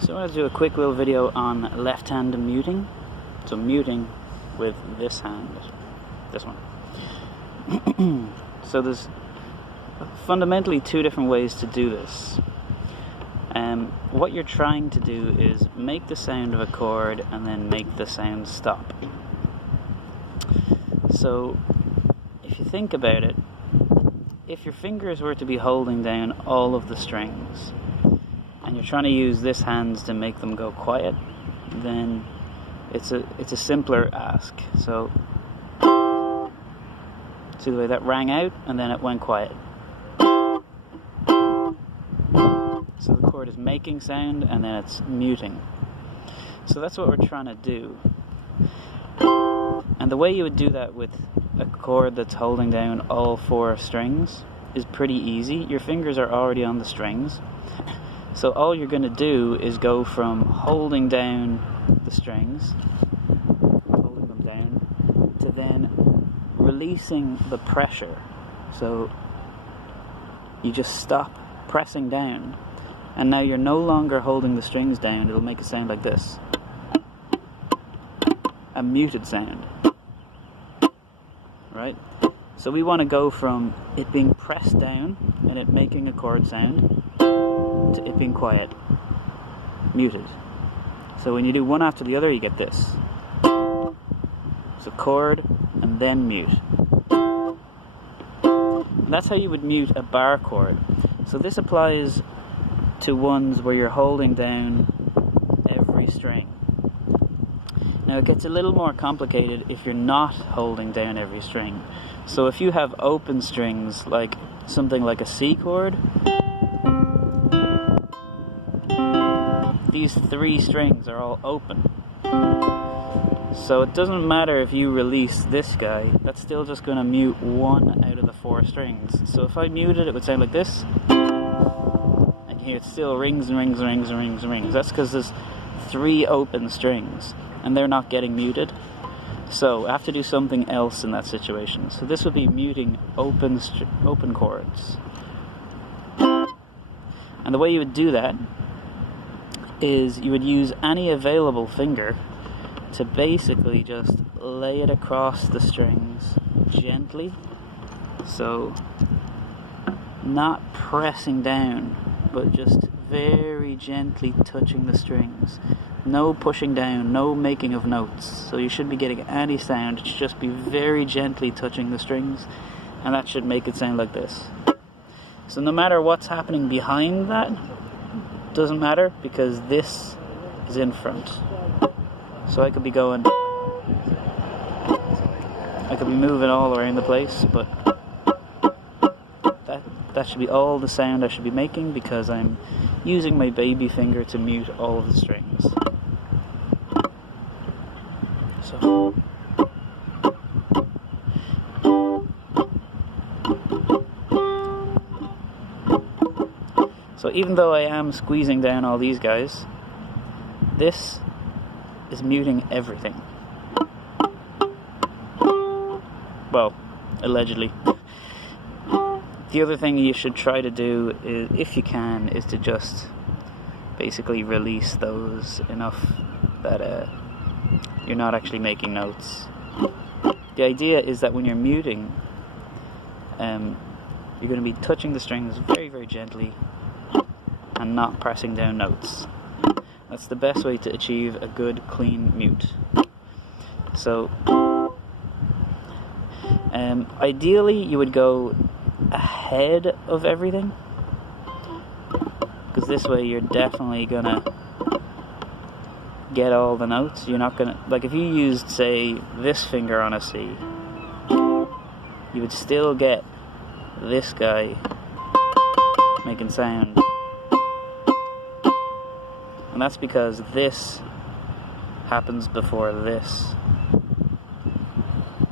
So I want to do a quick little video on left-hand muting. So muting with this hand, this one. So there's fundamentally two different ways to do this. What you're trying to do is make the sound of a chord and then make the sound stop. So if you think about it, if your fingers were to be holding down all of the strings and you're trying to use this hand to make them go quiet, then it's a simpler ask. So see the way that rang out and then it went quiet. So the chord is making sound and then it's muting. So that's what we're trying to do. And the way you would do that with a chord that's holding down all four strings is pretty easy. Your fingers are already on the strings. So all you're going to do is go from holding down the strings, holding them down, to then releasing the pressure. So you just stop pressing down, and now you're no longer holding the strings down. It'll make a sound like this. A muted sound. Right? So we want to go from it being pressed down and it making a chord sound to it being quiet, muted. So when you do one after the other, you get this. So chord and then mute. And that's how you would mute a bar chord. So this applies to ones where you're holding down every string. Now it gets a little more complicated if you're not holding down every string. So if you have open strings, like something like a C chord, these three strings are all open. So it doesn't matter if you release this guy, that's still just going to mute one out of the four strings. So if I muted it, it would sound like this. And here it still rings and rings and rings and rings and rings. That's because there's three open strings and they're not getting muted. So I have to do something else in that situation. So this would be muting open chords. And the way you would do that is you would use any available finger to basically just lay it across the strings gently. So not pressing down, but just very gently touching the strings. No pushing down, no making of notes. So you shouldn't be getting any sound. It should just be very gently touching the strings, and that should make it sound like this. So no matter what's happening behind that, doesn't matter, because this is in front. So I could be going, I could be moving all around the place, but that should be all the sound I should be making, because I'm using my baby finger to mute all of the strings. So even though I am squeezing down all these guys, this is muting everything. Well, allegedly. The other thing you should try to do, is, if you can, is to just basically release those enough that you're not actually making notes. The idea is that when you're muting, you're going to be touching the strings very, very gently and not pressing down notes. That's the best way to achieve a good, clean mute. So, ideally you would go ahead of everything, because this way you're definitely gonna get all the notes. You're not gonna, like if you used, say, this finger on a C, you would still get this guy making sound. And that's because this happens before this.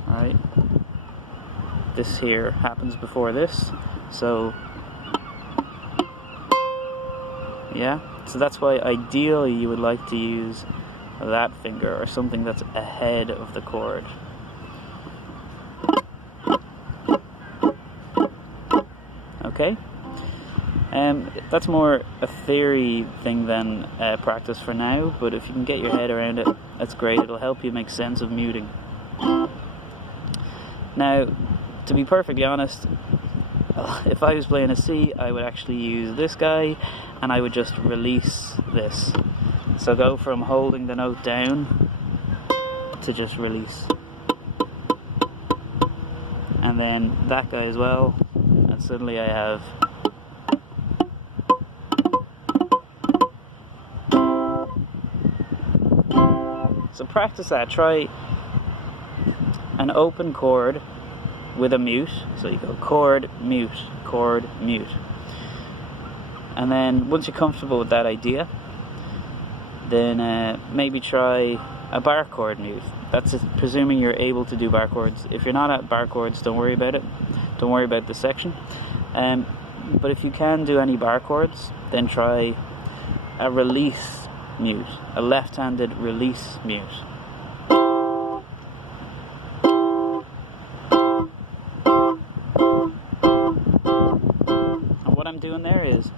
Alright? This here happens before this. So, yeah. So that's why ideally you would like to use that finger or something that's ahead of the chord. Okay? That's more a theory thing than practice for now, but if you can get your head around it, that's great. It'll help you make sense of muting. Now, to be perfectly honest, if I was playing a C, I would actually use this guy, and I would just release this. So go from holding the note down to just release. And then that guy as well, and suddenly I have so practice that. Try an open chord with a mute. So you go chord, mute, and then once you're comfortable with that idea, then maybe try a bar chord mute. That's presuming you're able to do bar chords. If you're not at bar chords, don't worry about it. Don't worry about this section. But if you can do any bar chords, then try a release mute, a left-handed release mute. And what I'm doing there is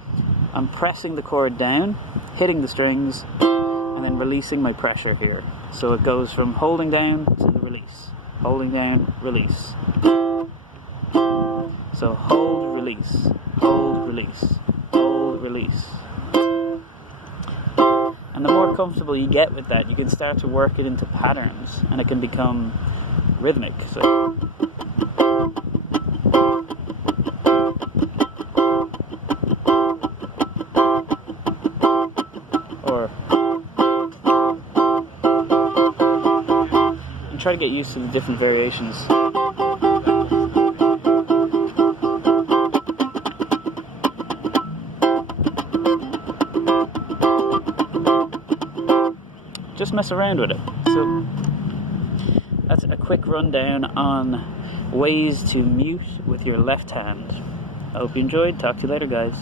I'm pressing the chord down, hitting the strings, and then releasing my pressure here. So it goes from holding down to the release. Holding down, release. So hold, release, hold, release, hold, release. And the more comfortable you get with that, you can start to work it into patterns, and it can become rhythmic. So try to get used to the different variations. Just mess around with it. So that's a quick rundown on ways to mute with your left hand. I hope you enjoyed. Talk to you later, guys.